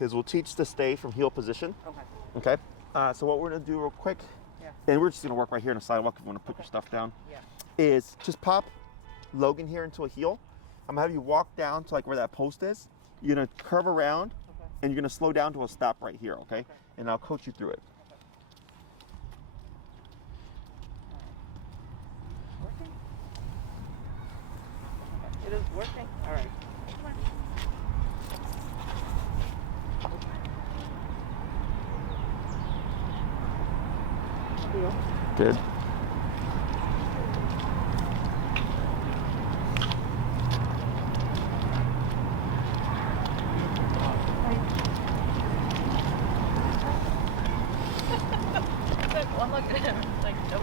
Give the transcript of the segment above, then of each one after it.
is we'll teach to stay from heel position. Okay. Okay. So what we're gonna do real quick, Yeah. and we're just gonna work right here on the sidewalk if you wanna put your stuff down, Yeah. is just pop Logan here into a heel. I'm gonna have you walk down to like where that post is. You're gonna curve around, Okay. and you're gonna slow down to a stop right here, okay? Okay. And I'll coach you through it. Working? It is working? All right. Come on. Good. I'm looking at him. It's like, nope.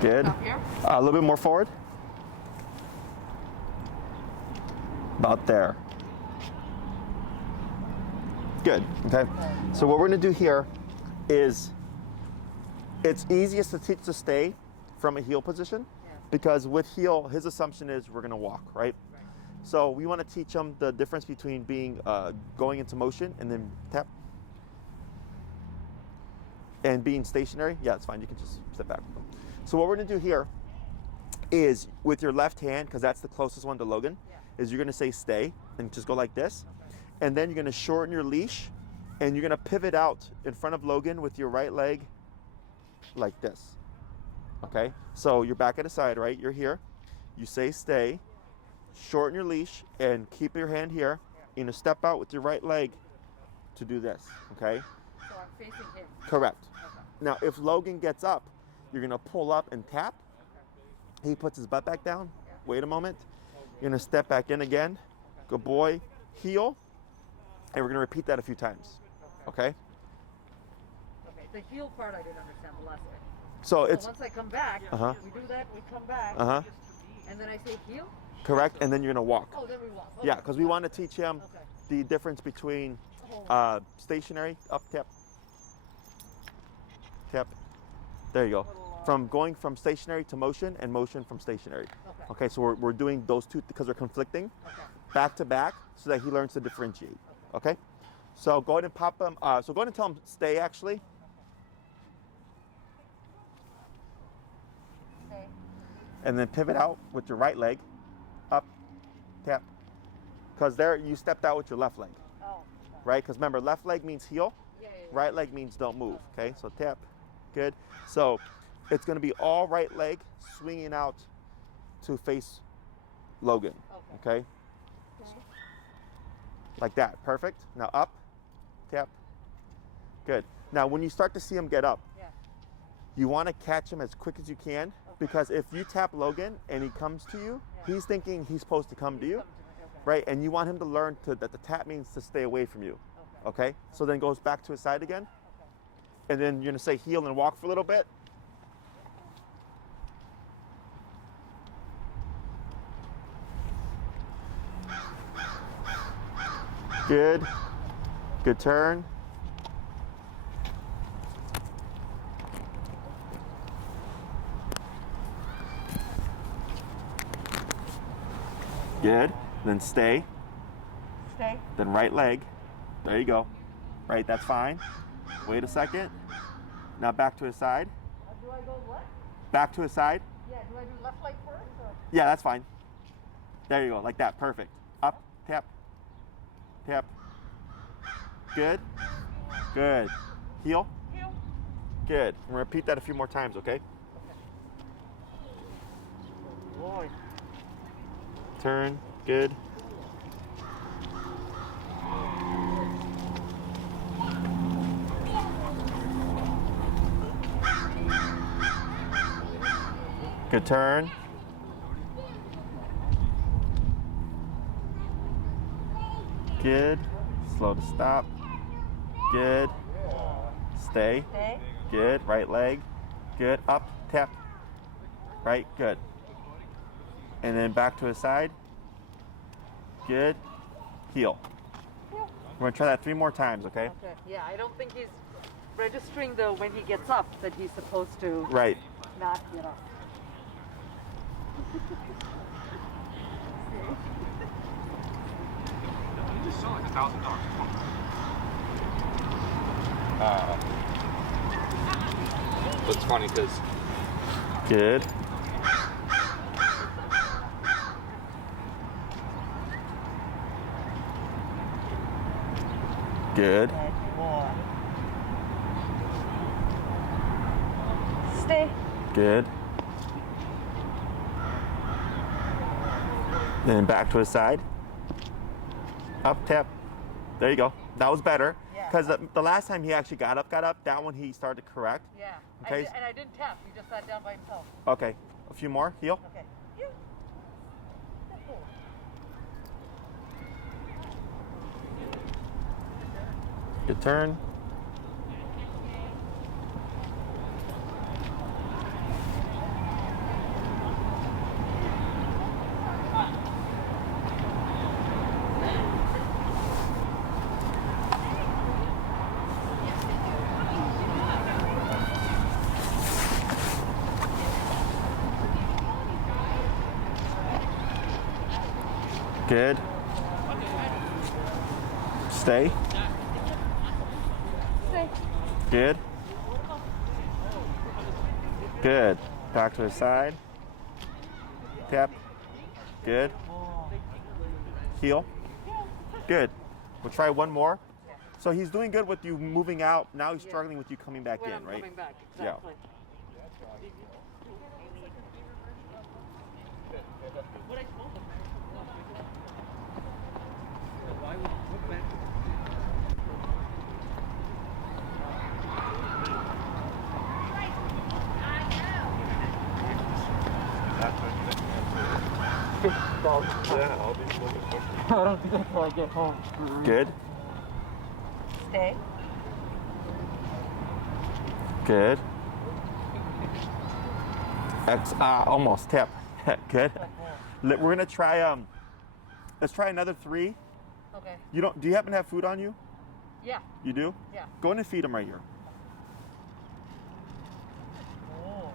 Good. Up here? A little bit more forward. About there. Good. Okay. So what we're going to do here is it's easiest to teach to stay from a heel position because with heel, his assumption is we're going to walk, right? Right. So we want to teach him the difference between being going into motion and then tap and being stationary. Yeah, it's fine. You can just step back. So what we're going to do here is with your left hand, because that's the closest one to Logan, is you're going to say stay and just go like this. And then you're going to shorten your leash and you're going to pivot out in front of Logan with your right leg like this. Okay? So you're back at the side, right? You're here. You say stay, shorten your leash and keep your hand here. You're going to step out with your right leg to do this. Okay? So I'm facing him. Correct. Okay. Now, if Logan gets up, you're going to pull up and tap. He puts his butt back down. Wait a moment. You're going to step back in again. Good boy. Heel. And we're going to repeat that a few times. Okay? Okay. The heel part I didn't understand the last bit. So So it's once I come back, Uh-huh. we do that, we come back, uh-huh. and then I say heel? Correct. And then you're going to walk. Oh, then we walk. Okay. Yeah, because we want to teach him Okay. the difference between Oh. stationary, up, tap, tap. There you go. From going from stationary to motion and motion from stationary. Okay. Okay, so we're doing those two because they're conflicting Okay. back to back so that he learns to differentiate. Okay? So go ahead and pop him. So go ahead and tell him stay actually. Stay. And then pivot out with your right leg. Up, tap. Because there you stepped out with your left leg. Oh. Right? Because remember, left leg means heel, Yeah. right leg means don't move. Okay, so tap. Good. So it's going to be all right leg swinging out to face Logan. Okay? Like that. Perfect. Now up, tap. Good. Now when you start to see him get up, Yeah. you want to catch him as quick as you can because if you tap Logan and he comes to you, he's thinking he's supposed to come to you, right? And you want him to learn that the tap means to stay away from you. Okay? So then goes back to his side again. And then you're going to say heel and walk for a little bit. Good. Good turn. Good. Then stay. Stay. Then right leg. There you go. Right, that's fine. Wait a second. Now back to his side. Do I go what? Back to his side. Yeah, do I do left leg first? Or? Yeah, that's fine. There you go, like that. Perfect. Up, tap, tap. Good. Good. Heel. Heel. Good. And repeat that a few more times, okay? Boy. Turn. Good. Good turn. Good. Slow to stop. Good. Stay. Stay. Good. Right leg. Good. Up. Tap. Right. Good. And then back to his side. Good. heel. Heel. We're gonna try that 3 more times, okay? Okay. Yeah, I don't think he's registering though when he gets up that he's supposed to Right. not get up. You just saw like $1,000. It's funny because Good. Good. Good boy. Stay. Good. Then back to his side. Up, tap. There you go. That was better. Yeah. Because the last time he actually got up. That one he started to correct. Yeah. Okay. And I didn't tap. He just sat down by himself. Okay. A few more. Heel. Okay. You. Good turn. Good. Stay. Stay. Good. Good. Back to his side. Tap. Good. Heel. Good. We'll try one more. So he's doing good with you moving out. Now he's struggling with you coming back When in, I'm right? coming back, Yeah. exactly. I don't think until I get home. Good. Stay. Good. Almost tap. Good. We're gonna try. Let's try another 3. Okay. You don't? Do you happen to have food on you? Yeah. You do? Yeah. Go in and feed him right here. Oh.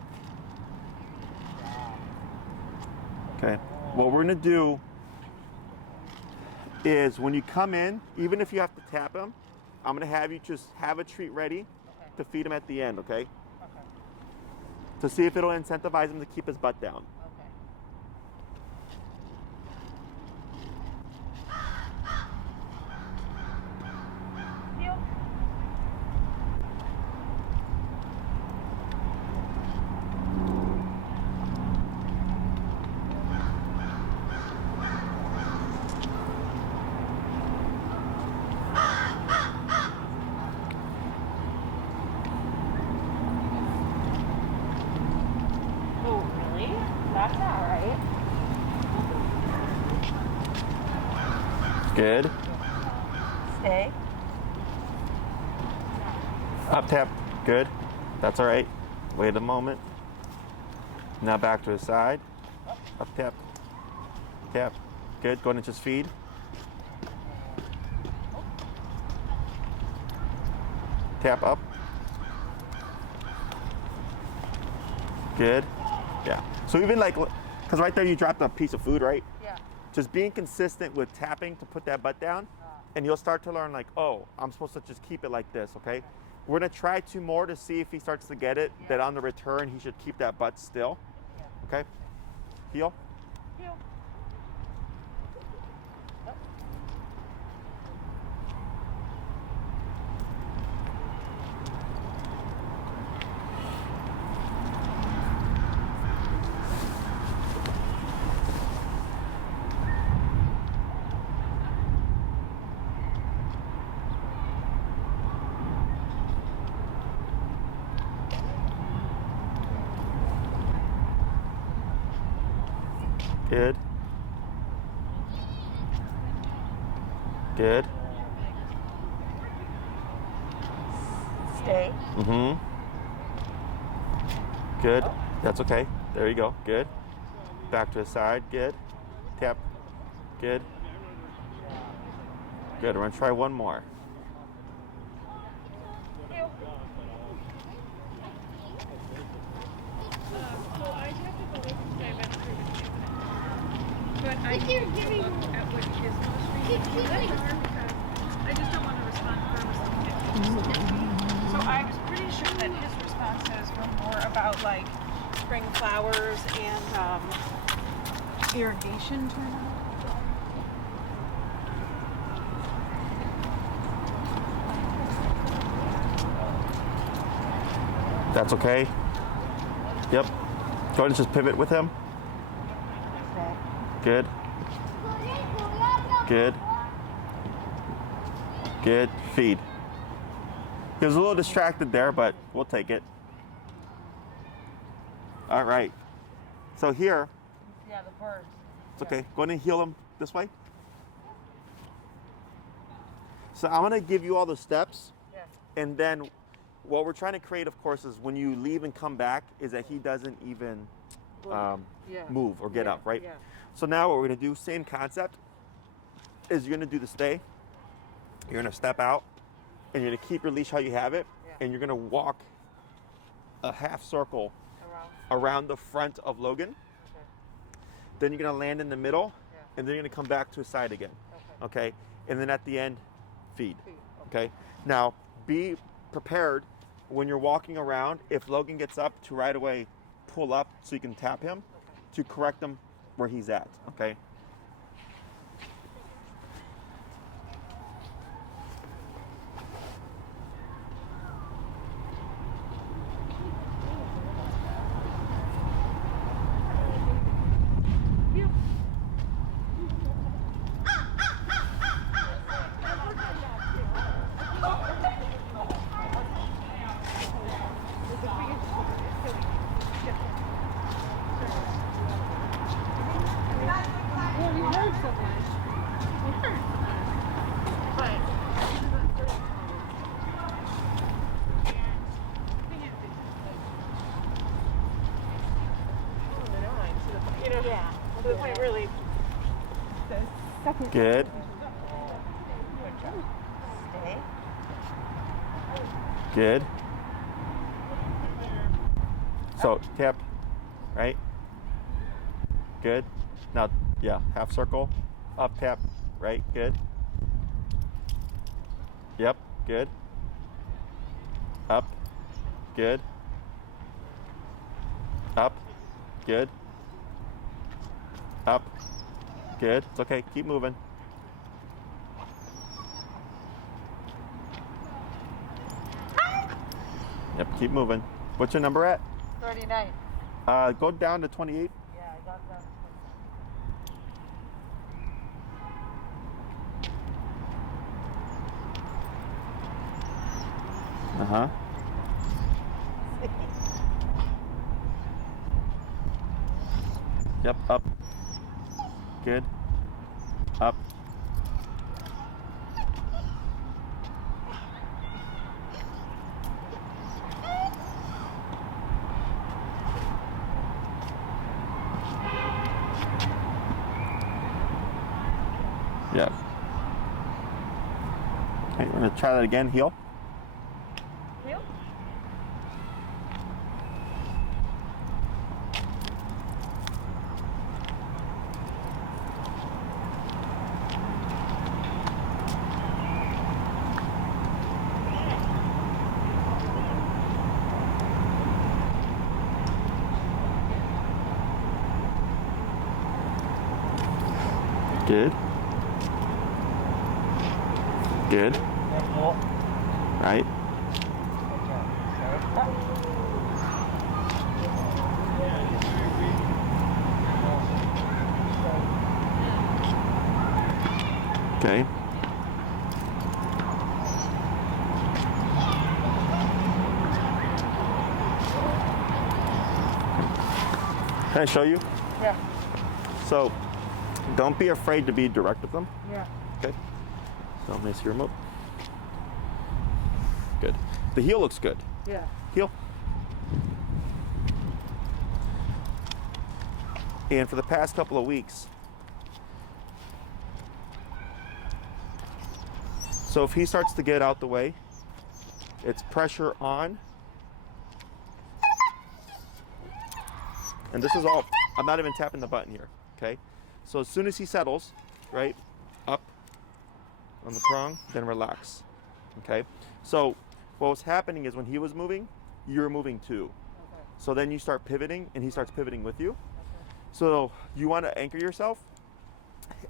Okay. What we're gonna do is when you come in, even if you have to tap him, I'm gonna have you just have a treat ready Okay. to feed him at the end, okay? Okay. To see if it'll incentivize him to keep his butt down. Okay. Heel. Oh, really? That's not right. Good. Stay. Up tap. Good. That's all right. Wait a moment. Now back to his side. Up tap. Tap. Good. Go ahead and just feed. Tap up. Good. Yeah. So even like, because right there you dropped a piece of food, right? Yeah. Just being consistent with tapping to put that butt down, and you'll start to learn like, oh, I'm supposed to just keep it like this, okay? We're gonna try 2 more to see if he starts to get it, that on the return he should keep that butt still, okay? Heel. Heel. Good. Good. Stay. Mm-hmm. Good. That's okay. There you go. Good. Back to the side. Good. Tap. Good. Good, we're gonna try one more. Well, I have to go with but I need to look at what his most recent because I just don't want to respond for something. So I was pretty sure that his responses were more about like spring flowers and irrigation turnout. That's okay. Yep. Go ahead and just pivot with him. Good. Good. Good. Feed. He was a little distracted there, but we'll take it. All right. So here, Yeah, the birds. it's okay. Go ahead and heel him this way. So I'm gonna give you all the steps, Yeah. and then what we're trying to create, of course, is when you leave and come back, is that he doesn't even Yeah. move or get Yeah, up, right? yeah. So now what we're gonna do, same concept, is you're gonna do the stay. You're gonna step out, and you're gonna keep your leash how you have it, Yeah. and you're gonna walk a half circle Around. around the front of Logan. Okay. Then you're gonna land in the middle, Yeah. and then you're gonna come back to his side again. Okay? And then at the end, feed. Feed, Okay? Now, be prepared when you're walking around, if Logan gets up, to right away pull up so you can tap him to correct him where he's at. Okay? Really, the second. Good. Stay. Good. So tap, right? Good. Now, yeah, half circle, up, tap, right? Good. Yep, good. Up, good. Up, good. Up, good. It's okay, keep moving. Yep, keep moving. What's your number at? 39. Go down to 28. Yeah, I got that. Uh-huh. Yep, up. Good. Up. Yep. Okay, we're gonna try that again. Heel. Heel? Good. Good. Right. Okay. Can I show you? Yeah. So, don't be afraid to be direct with them. Yeah. Okay. So let me see your remote. Good. The heel looks good. Yeah. Heel. And for the past couple of weeks, So if he starts to get out the way, it's pressure on. And this is all, I'm not even tapping the button here, okay? So as soon as he settles, right, up on the prong, then relax, okay? So what was happening is when he was moving, you were moving too. Okay. So then you start pivoting and he starts pivoting with you. Okay. So you want to anchor yourself.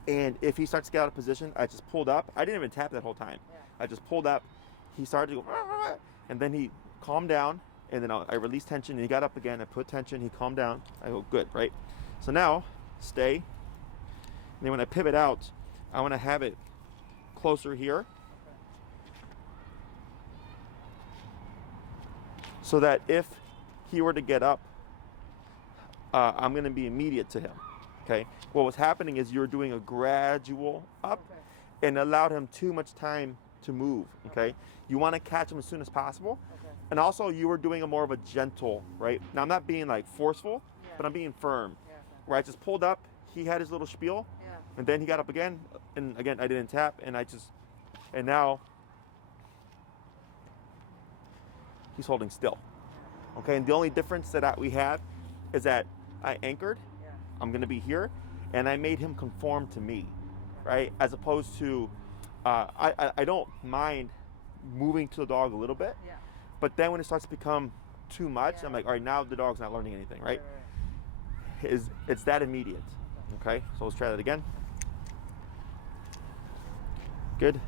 And if he starts to get out of position, I just pulled up. I didn't even tap that whole time. Yeah. I just pulled up. He started to go, and then he calmed down. And then I released tension. And he got up again. I put tension. He calmed down. I go, good, right? So now, stay. And then when I pivot out, I want to have it closer here. So that if he were to get up, I'm going to be immediate to him. Okay. What was happening is you were doing a gradual up, Okay. and allowed him too much time to move. Okay. You want to catch him as soon as possible, Okay. and also you were doing a more of a gentle, right? Now I'm not being like forceful, Yeah. but I'm being firm. Yeah. Where I just pulled up, he had his little spiel, Yeah. and then he got up again, and again I didn't tap, and now he's holding still. Okay. And the only difference that we have is that I anchored. Yeah. I'm going to be here, and I made him conform to me, right? As opposed to, I don't mind moving to the dog a little bit, Yeah. but then when it starts to become too much, Yeah. I'm like, all right, now the dog's not learning anything, right? Right. It's that immediate, okay? So let's try that again. Good.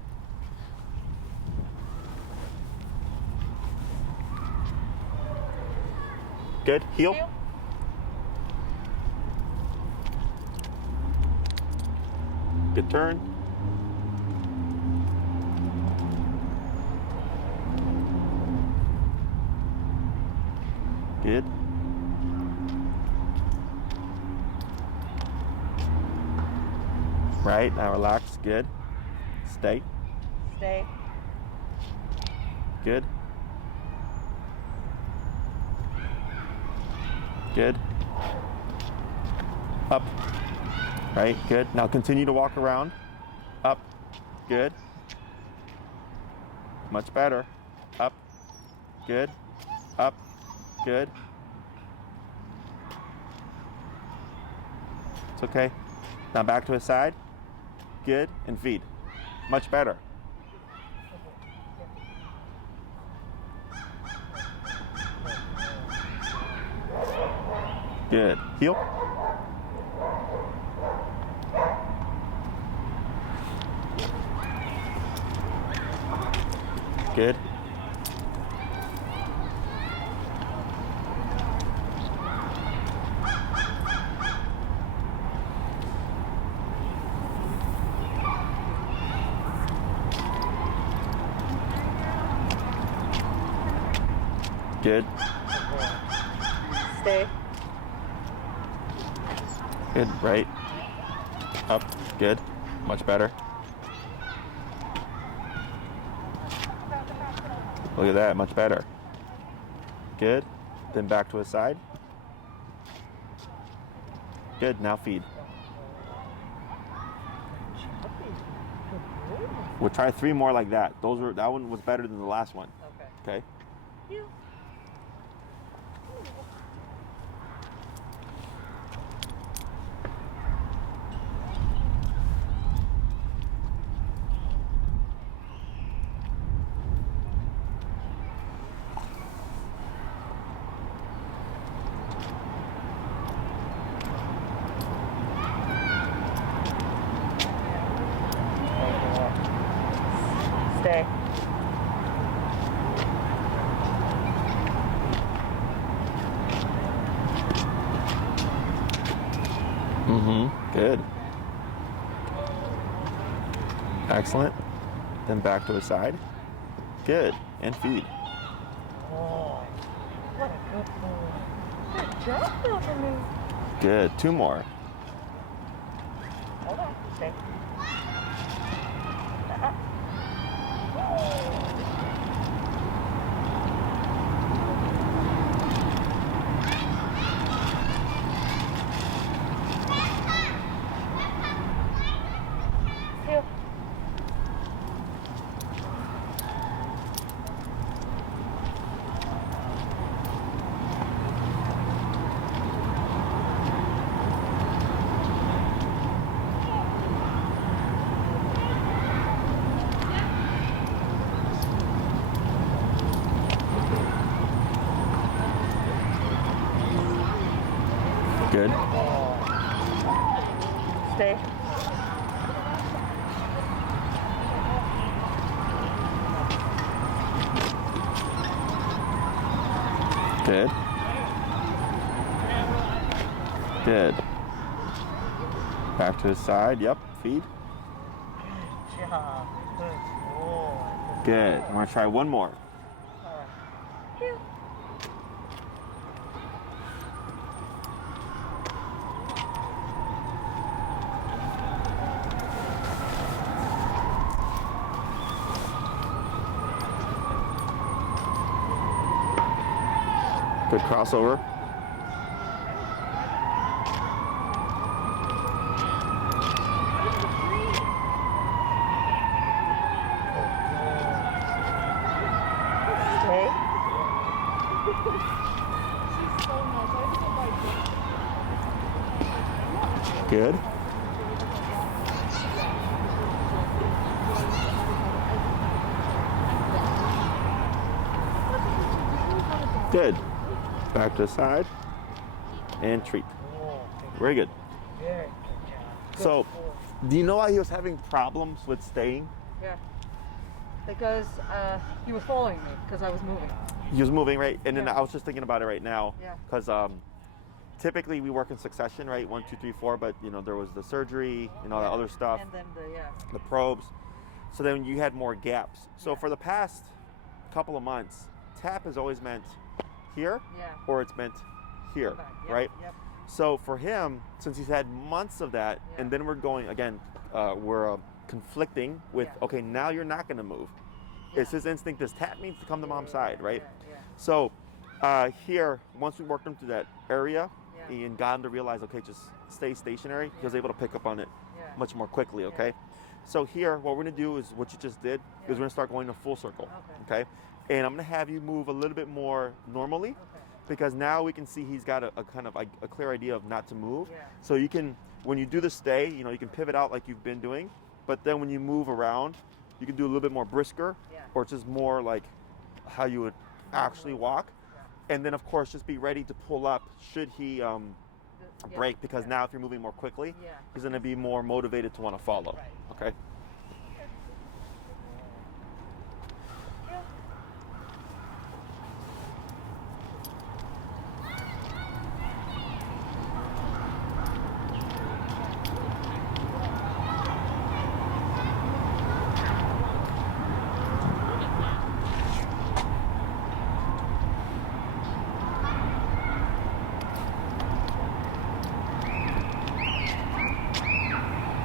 Good. Heel. Heel. Good turn. Good. Right, now relax. Good. Stay. Stay. Good. Good. Up. Right, good. Now continue to walk around. Up. Good. Much better. Up. Good. Up. Good. It's okay. Now back to his side. Good. And feed. Much better. Good. Heel. Good. Good. Stay. Good. Right. Up. Good. Much better. Look at that. Much better. Good. Then back to his side. Good. Now feed. We'll try 3 more like that. That one was better than the last one. Okay. Okay. Heel. Stay. Good. Excellent. Then back to his side. Good. And feed. Oh, what a good move. Good job, Logan. Good. 2 more. Hold on. Stay. Heel. Stay. Good. Good. Back to the side. Yep. Feed. Good job. Good boy. Good. I'm gonna try one more. Here. Good crossover. Stay. Good. Good. Back to the side and treat. Very good. Very good job. Good So, boy. do you know why he was having problems with staying? Yeah. Because he was following me because I was moving. He was moving, right? And then Yeah. I was just thinking about it right now. Yeah. Because typically we work in succession, right? 1, 2, 3, 4. But you know there was the surgery and all that other stuff, And then the probes. So then you had more gaps. So Yeah. for the past couple of months, tap has always meant here yeah. or it's meant here, Come back. Yep, right? Yep. So for him, since he's had months of that, Yeah. and then we're going again, we're conflicting with, Yeah. okay, now you're not going to move. Yeah. It's his instinct. This tap needs to come to mom's side, right? Yeah. So here, once we worked him through that area Yeah. and got him to realize, okay, just stay stationary, he was able to pick up on it Yeah. much more quickly, okay? So here, what we're going to do is what you just did, is Yeah. we're going to start going to full circle, Okay. okay? And I'm going to have you move a little bit more normally, Okay. because now we can see he's got a kind of a clear idea of not to move. Yeah. So you can, when you do the stay, you know, you can pivot out like you've been doing, but then when you move around, you can do a little bit more brisker, Yeah. or just more like how you would actually walk. And then of course, just be ready to pull up should he Yeah. break, because Yeah. now if you're moving more quickly, Yeah. he's gonna be more motivated to want to follow, Right. okay?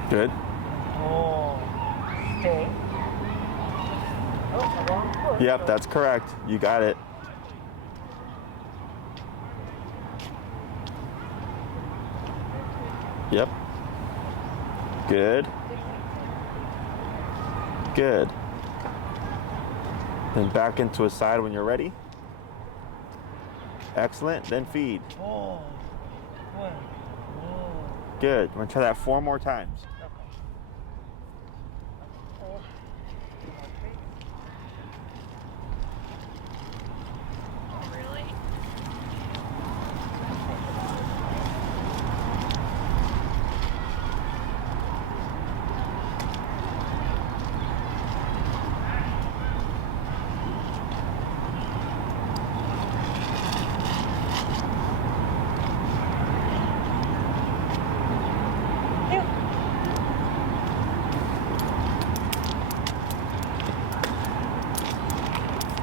Good. Oh. Stay. Oh, the wrong foot. Yep, that's correct. You got it. Yep. Good. Good. Then back into a side when you're ready. Excellent. Then feed. Oh. Good. Oh. Good. We're gonna try that 4 more times. Really?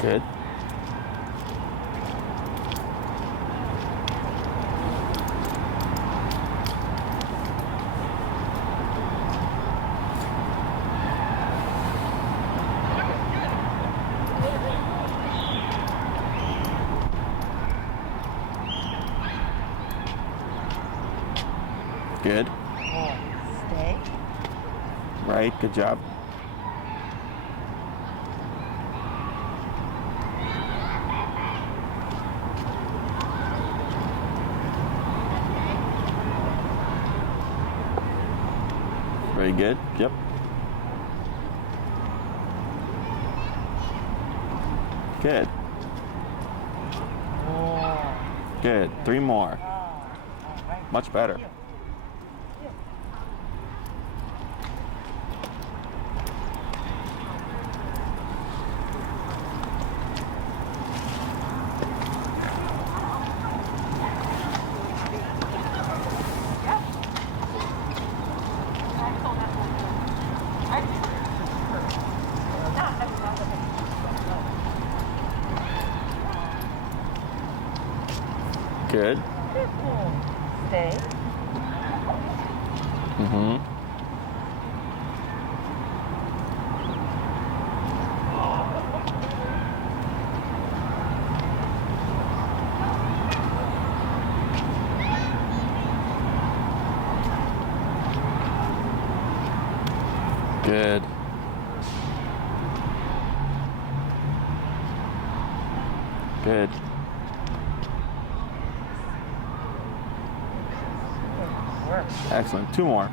Good. Good. Oh. Stay. Right. Good job. Very good. Yep. Good. Oh. Good. 3 more. All right. Much better. Here. Good. Good boy. Stay. Mm-hmm. Good. Good. Excellent. 2 more.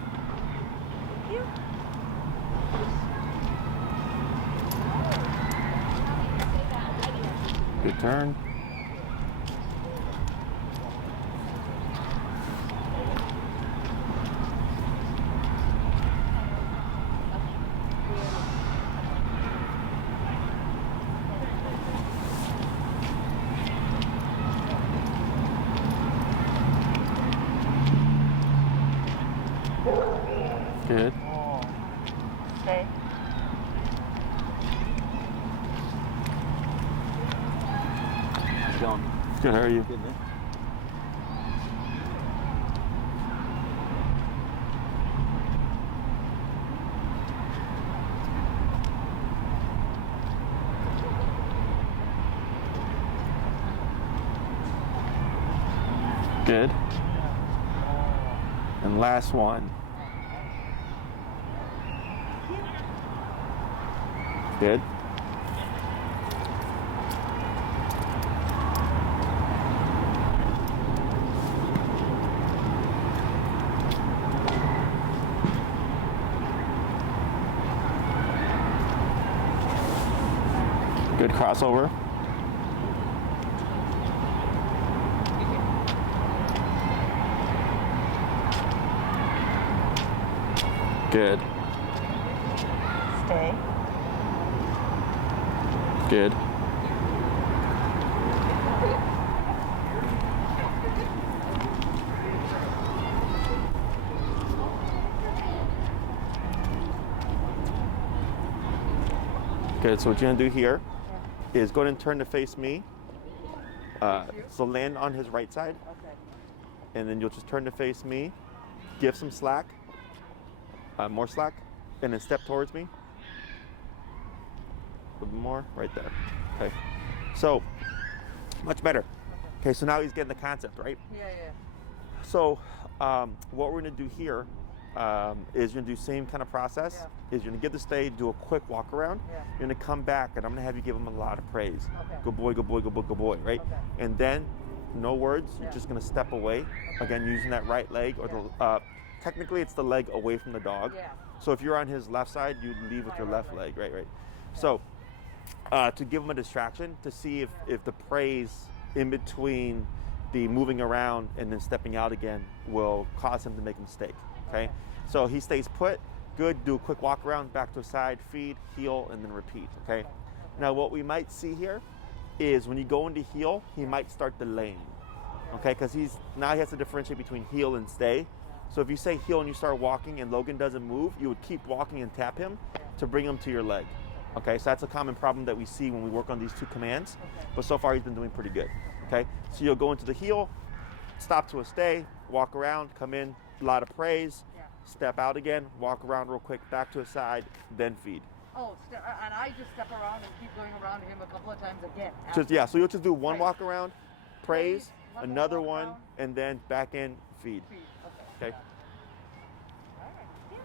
Good turn. Good. Stay. How's it going? Good. How are you? Good, man. Good. And last one. Good. Good crossover. Good. Stay. Good. Good. So what you're gonna do here is go ahead and turn to face me. So land on his right side, Okay. and then you'll just turn to face me. Give some slack, more slack, and then step towards me. A little bit more, right there. Okay. So much better. Okay. So now he's getting the concept, right? Yeah, yeah. So what we're gonna do here is you're gonna do same kind of process. Yeah. Is you're gonna give the stay, do a quick walk around. Yeah. You're gonna come back, and I'm gonna have you give him a lot of praise. Okay. Good boy, good boy, good boy, good boy, right? Okay. And then no words. You're Yeah. just gonna step away. Again, using that right leg, or Yeah. the technically it's the leg away from the dog. Yeah. So if you're on his left side, you leave with your left leg, right? So to give him a distraction, to see if the praise in between the moving around and then stepping out again will cause him to make a mistake, okay? So he stays put, good, do a quick walk around, back to a side, feed, heel, and then repeat, okay? Now what we might see here is when you go into heel, he might start delaying, okay? Because he has to differentiate between heel and stay. So if you say heel and you start walking and Logan doesn't move, you would keep walking and tap him to bring him to your leg. Okay, so that's a common problem that we see when we work on these 2 commands, but so far he's been doing pretty good. Okay, so you'll go into the heel, stop to a stay, walk around, come in, a lot of praise, step out again, walk around real quick, back to a side, then feed. Oh, and I just step around and keep going around him a couple of times again. So you'll just do one Right. walk around, praise, One more another walk one, around. and then back in, feed. Feed. Okay. All right. Yeah.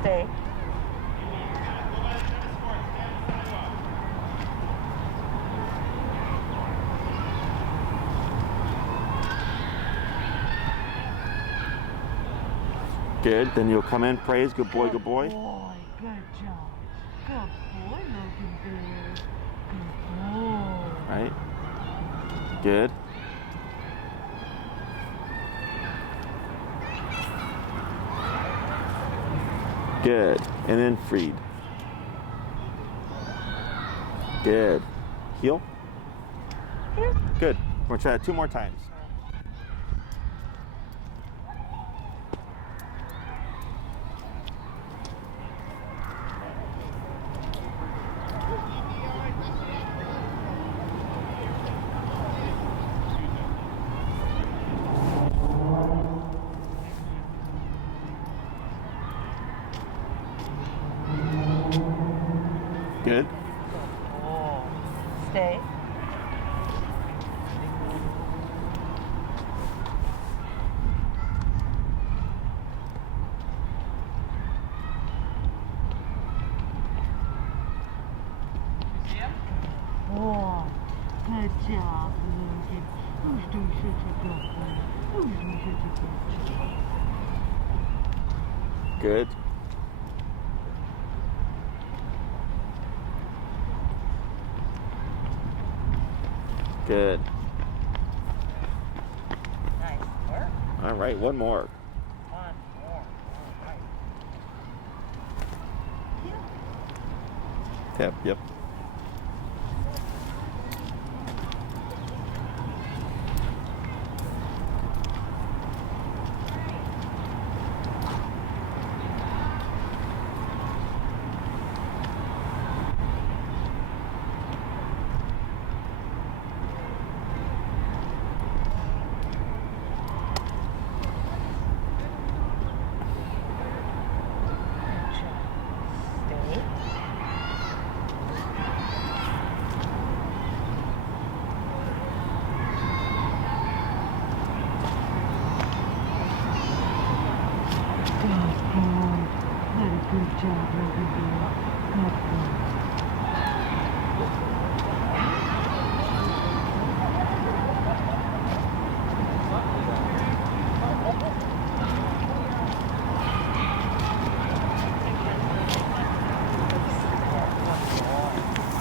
Stay. Good, then you'll come in, praise, good boy, good boy. Good job. Good boy, Logan Bear. Good boy. Right? Good. Good. And then freed. Good. Heel. Good. We're going to try that 2 more times. Good. Oh. Stay. Oh, good job, Logan. Who's doing such a good thing? Who's doing such a good job? Good. Good. Nice work. All right, 1 more. One more. All right. Yep. Good job. Stay. Good boy. Very good job, Logan boy. Good boy.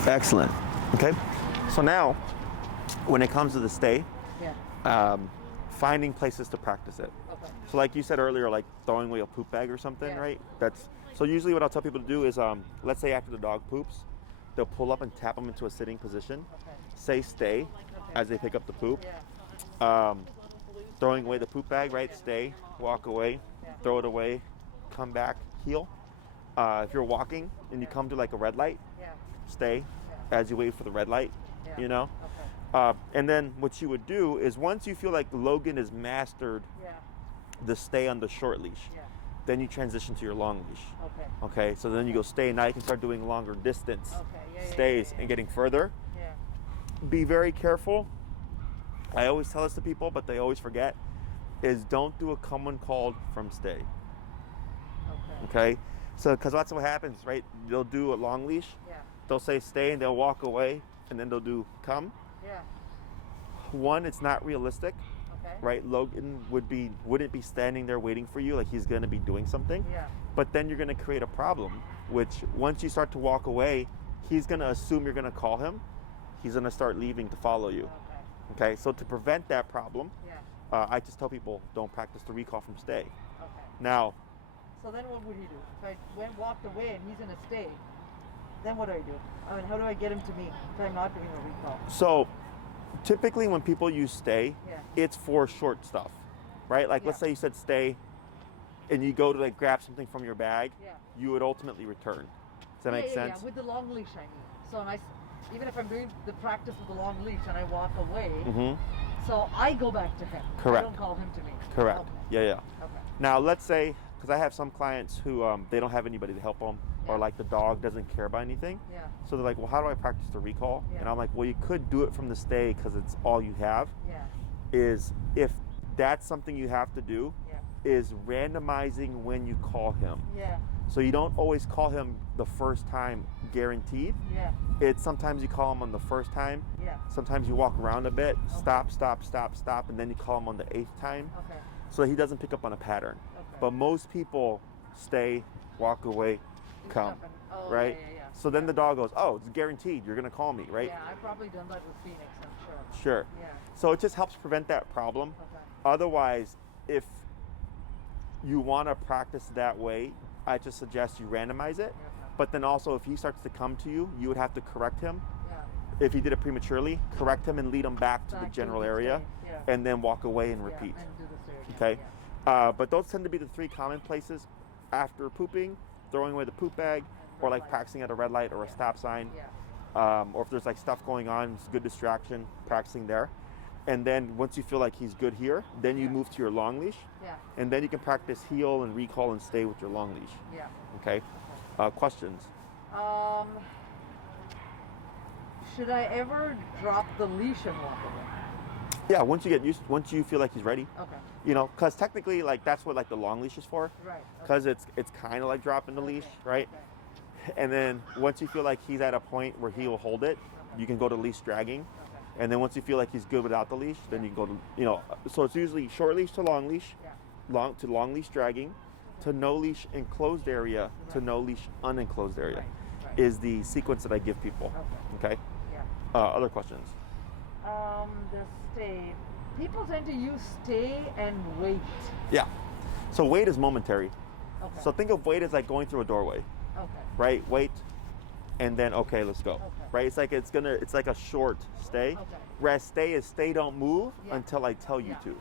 Excellent. Okay. So now, when it comes to the stay, Yeah. finding places to practice it. Okay. So like you said earlier, like throwing away a poop bag or something, Yeah. right? That's so usually what I'll tell people to do is, let's say after the dog poops, they'll pull up and tap them into a sitting position, Okay. say stay as they pick up the poop. Yeah. Throwing away the poop bag, right? Stay, walk away, Yeah. throw it away, come back, heel. If you're walking and you come to like a red light, Yeah. stay as you wait for the red light, Yeah. you know? Okay. And then what you would do is once you feel like Logan has mastered Yeah. the stay on the short leash, Yeah. then you transition to your long leash. Okay. Okay, so then you go stay. Now you can start doing longer distance Okay. Yeah. stays and getting further. Yeah. Be very careful. I always tell this to people, but they always forget, is don't do a come when called from stay. Okay. Okay? So, because that's what happens, right? They'll do a long leash, Yeah. they'll say stay and they'll walk away, and then they'll do come. Yeah. One, it's not realistic, Okay. right? Logan wouldn't be standing there waiting for you, like he's gonna be doing something. Yeah. But then you're gonna create a problem, which once you start to walk away, he's gonna assume you're gonna call him. He's gonna start leaving to follow you. Okay. Okay, so to prevent that problem, Yeah. I just tell people don't practice the recall from stay. Okay. Now, So then what would he do? If I walked away and he's gonna stay, then what do I do? I mean, how do I get him to me if I'm not doing a recall? so typically when people use stay, Yeah. it's for short stuff, right? Like let's Yeah. say you said stay and you go to like grab something from your bag, Yeah. you would ultimately return. Does that make sense? Yeah, with the long leash, I mean. So even if I'm doing the practice with the long leash and I walk away, Mm-hmm. so I go back to him. Correct. I don't call him to me. Correct. Okay. Yeah. Okay. Now let's say, because I have some clients who they don't have anybody to help them, or Yeah. like the dog doesn't care about anything. Yeah. So they're like, well, how do I practice the recall? Yeah. And I'm like, well, you could do it from the stay because it's all you have. Yeah. Is if that's something you have to do, Yeah. is randomizing when you call him. Yeah. So you don't always call him the first time guaranteed. Yeah. It's sometimes you call him on the first time. Yeah. Sometimes you walk around a bit, stop, and then you call him on the 8th time, Okay. so that he doesn't pick up on a pattern. Okay. But most people stay, walk away, Do come, stuff and- oh, right? Yeah. So then the dog goes, oh, it's guaranteed, you're gonna call me, right? Yeah, I've probably done that with Phoenix, I'm sure. Sure. Yeah. So it just helps prevent that problem. Okay. Otherwise, if you want to practice that way, I just suggest you randomize it. Yeah. But then also, if he starts to come to you, you would have to correct him. Yeah. If he did it prematurely, correct him and lead him back to the Back to general the area, stay, yeah. and then walk away and Yeah, repeat. and do the stairs, Okay. yeah. But those tend to be the 3 common places after pooping, throwing away the poop bag, or like practicing at a red light or a stop sign. Yeah. Or if there's like stuff going on, it's a good distraction, practicing there. And then once you feel like he's good here, then you move to your long leash. Yeah. And then you can practice heel and recall and stay with your long leash. Yeah. Okay. Questions? Should I ever drop the leash and walk away? Yeah. Once you feel like he's ready. Okay. You know, because technically, like that's what like the long leash is for. Right. Okay. Because it's kind of like dropping the leash, right? Okay. And then once you feel like he's at a point where he will hold it, you can go to leash dragging. Okay. And then once you feel like he's good without the leash, then you can go to, you know, so it's usually short leash to long leash, Yeah. long leash dragging, to no leash enclosed area, to no leash unenclosed area, Right. is the sequence that I give people. Okay. Okay. Yeah. Other questions? The stay. People tend to use stay and wait. Yeah. So wait is momentary. Okay. So think of wait as like going through a doorway, Okay. right? Wait, and then okay, let's go. Okay. Right? It's like a short stay. Okay. Whereas stay is stay, don't move Yeah. until I tell you Yeah. to. Okay.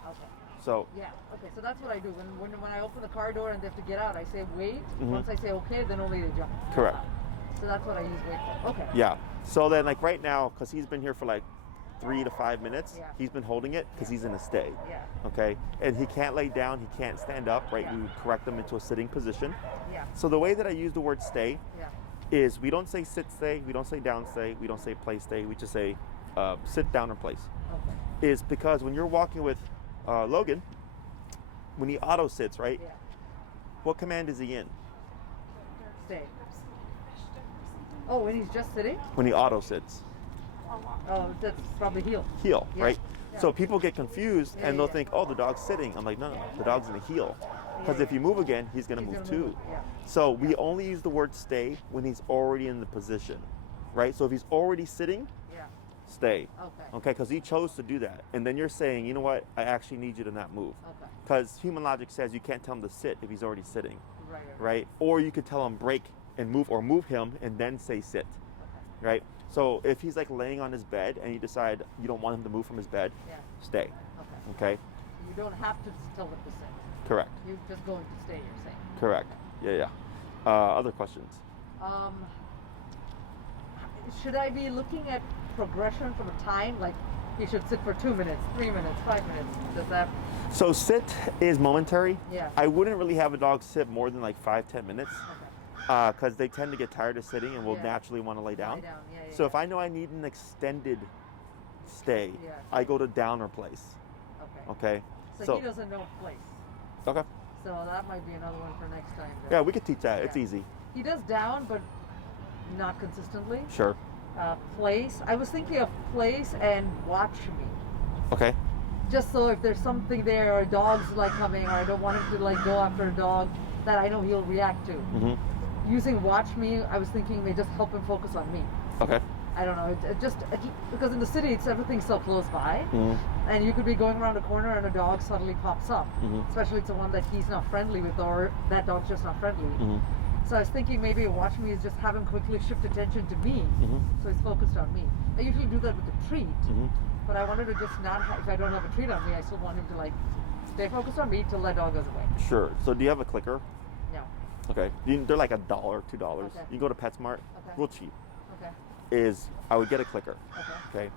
So Yeah. Okay. So that's what I do. When I open the car door and they have to get out, I say wait. Mhm. Once I say okay, then only they jump. correct. So that's what I use wait for. Okay. Yeah. So then, like right now, because he's been here for like 3 to 5 minutes, Yeah. he's been holding it because he's in a stay. Yeah. Okay. And he can't lay down, he can't stand up, right? Yeah. We would correct him into a sitting position. Yeah. So the way that I use the word stay Yeah. is we don't say sit stay, we don't say down stay, we don't say play stay, we just say sit down or place. Okay. Is because when you're walking with Logan, when he auto sits, right? Yeah. What command is he in? Stay. Oh, when he's just sitting? When he auto sits? Oh, that's probably heel. Heel, Yeah. right? Yeah. So people get confused Yeah, and they'll yeah. think, oh, the dog's sitting. I'm like, no, the dog's in a heel. Because Yeah, if you move again, he's going to He's move gonna too. Yeah. So we only use the word stay when he's already in the position, right? So if he's already sitting, Yeah. stay. Okay. Okay, because he chose to do that. And then you're saying, you know what, I actually need you to not move. Okay. Because human logic says you can't tell him to sit if he's already sitting, Right. right? Or you could tell him break and move, or move him and then say sit, Okay. right? So if he's like laying on his bed and you decide you don't want him to move from his bed, Yeah. stay, Okay. okay? You don't have to tell them to sit. Correct, You're just going to stay, you're saying. correct. Yeah. Other questions? Should I be looking at progression from a time? Like, he should sit for 2 minutes, 3 minutes, 5 minutes. Does that? So sit is momentary. Yeah. I wouldn't really have a dog sit more than like 5-10 minutes Okay. because they tend to get tired of sitting and will Yeah. naturally want to lay down. Lie down. Yeah. So if I know I need an extended stay, Yeah. I go to down or place. Okay. Okay. So he doesn't know place. Okay. So that might be another one for next time. then. Yeah, we could teach that. It's Yeah. easy. He does down, but not consistently. Sure. Place. I was thinking of place and watch me. Okay. Just so if there's something there, or a dog's like coming, or I don't want him to like go after a dog that I know he'll react to. Mm-hmm. Using watch me, I was thinking may just help him focus on me. Okay. I don't know, because in the city it's everything's so close by, Mm-hmm. and you could be going around a corner and a dog suddenly pops up, Mhm. especially it's the one that he's not friendly with, or that dog's just not friendly. Mm-hmm. So I was thinking maybe watch me is just have him quickly shift attention to me, Mhm. so he's focused on me. I usually do that with a treat, Mm-hmm. but I wanted to just not if I don't have a treat on me, I still want him to like stay focused on me till that dog goes away. Sure. So do you have a clicker? No. Okay. They're like $1, $2. Okay. You go to PetSmart, Okay. real cheap. Okay. Is I would get a clicker. Okay.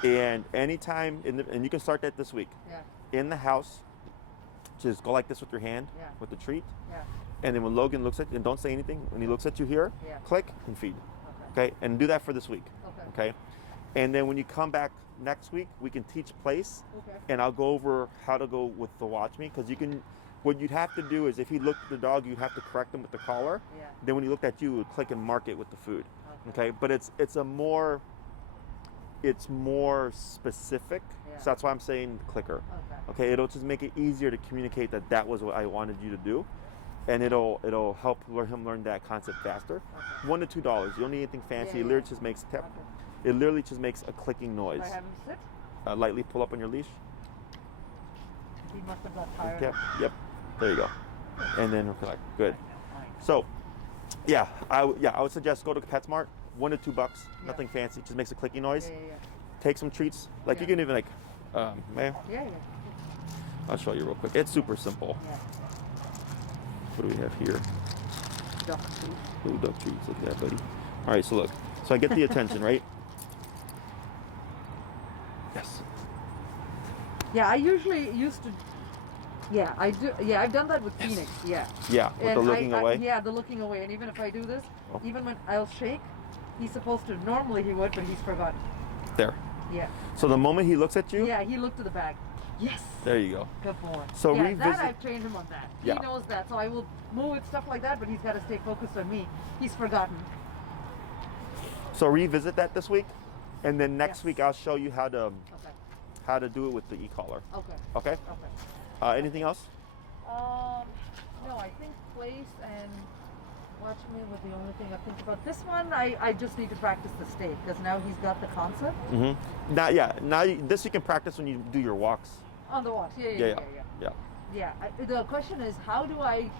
Okay. And anytime and you can start that this week. Yeah. In the house, just go like this with your hand, Yeah. with the treat. Yeah. And then when Logan looks at you, and don't say anything, when he looks at you here, Yeah. click and feed. Okay. Okay. And do that for this week. Okay. Okay. And then when you come back next week, we can teach place, Okay. and I'll go over how to go with the watch me, because you can. What you'd have to do is if he looked at the dog, you'd have to correct him with the collar. Yeah. Then when he looked at you, you would click and mark it with the food. Okay, but it's more specific. Yeah. So that's why I'm saying clicker. Okay. Okay, it'll just make it easier to communicate that was what I wanted you to do, and it'll help him learn that concept faster. Okay. $1 to $2. You don't need anything fancy. Yeah, It literally just makes Okay. it literally just makes a clicking noise. If I have him sit, Lightly pull up on your leash. he must have got tired. Yep. Yep. There you go. And then we'll collect. Good. So, yeah, I would suggest go to PetSmart. $1 to $2, nothing fancy. Just makes a clicky noise. Yeah. Take some treats. Like you can even like, man. Yeah. I'll show you real quick. It's super simple. Yeah. What do we have here? Duck treat. Ooh, duck treats. Look at that, buddy. All right, so look. So I get the attention, right? Yes. Yeah, I usually used to. Yeah, I do. Yeah, I've done that with Phoenix. Yeah. Yeah, with the looking away. Yeah, the looking away. And even if I do this, Oh. even when I'll shake, he's supposed to. Normally he would, but he's forgotten. There. Yeah. So the moment he looks at you, Yeah, he looked at the bag. Yes. there you go. Good boy. So yeah, revisit- that I've trained him on that. Yeah. He knows that. So I will move with stuff like that, but he's got to stay focused on me. He's forgotten. So revisit that this week, and then next Yes. week I'll show you how to Okay. do it with the e-collar. Okay. Okay. Okay. Anything else? No, I think place and watch me was the only thing I think about. This one, I just need to practice the state because now he's got the concept Mm-hmm. This you can practice when you do your walks. on the watch. Yeah. Yeah. The question is, how do I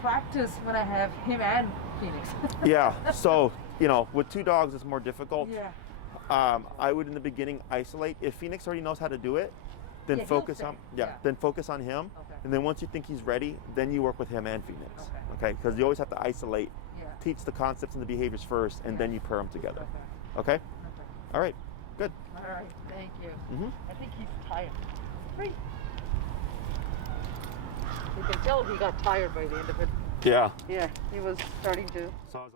practice when I have him and Phoenix? Yeah. So with 2 dogs, it's more difficult. Yeah. I would in the beginning isolate. If Phoenix already knows how to do it, then Yeah, he'll focus stay. on Yeah. Then focus on him. Okay. And then once you think he's ready, then you work with him and Phoenix. Okay? Because you always have to isolate, Yeah. teach the concepts and the behaviors first, and then you pair them together. Okay. Okay? All right. Good. All right. Thank you. Mm-hmm. I think he's tired. Free. You can tell he got tired by the end of it. Yeah. Yeah, he was starting to. So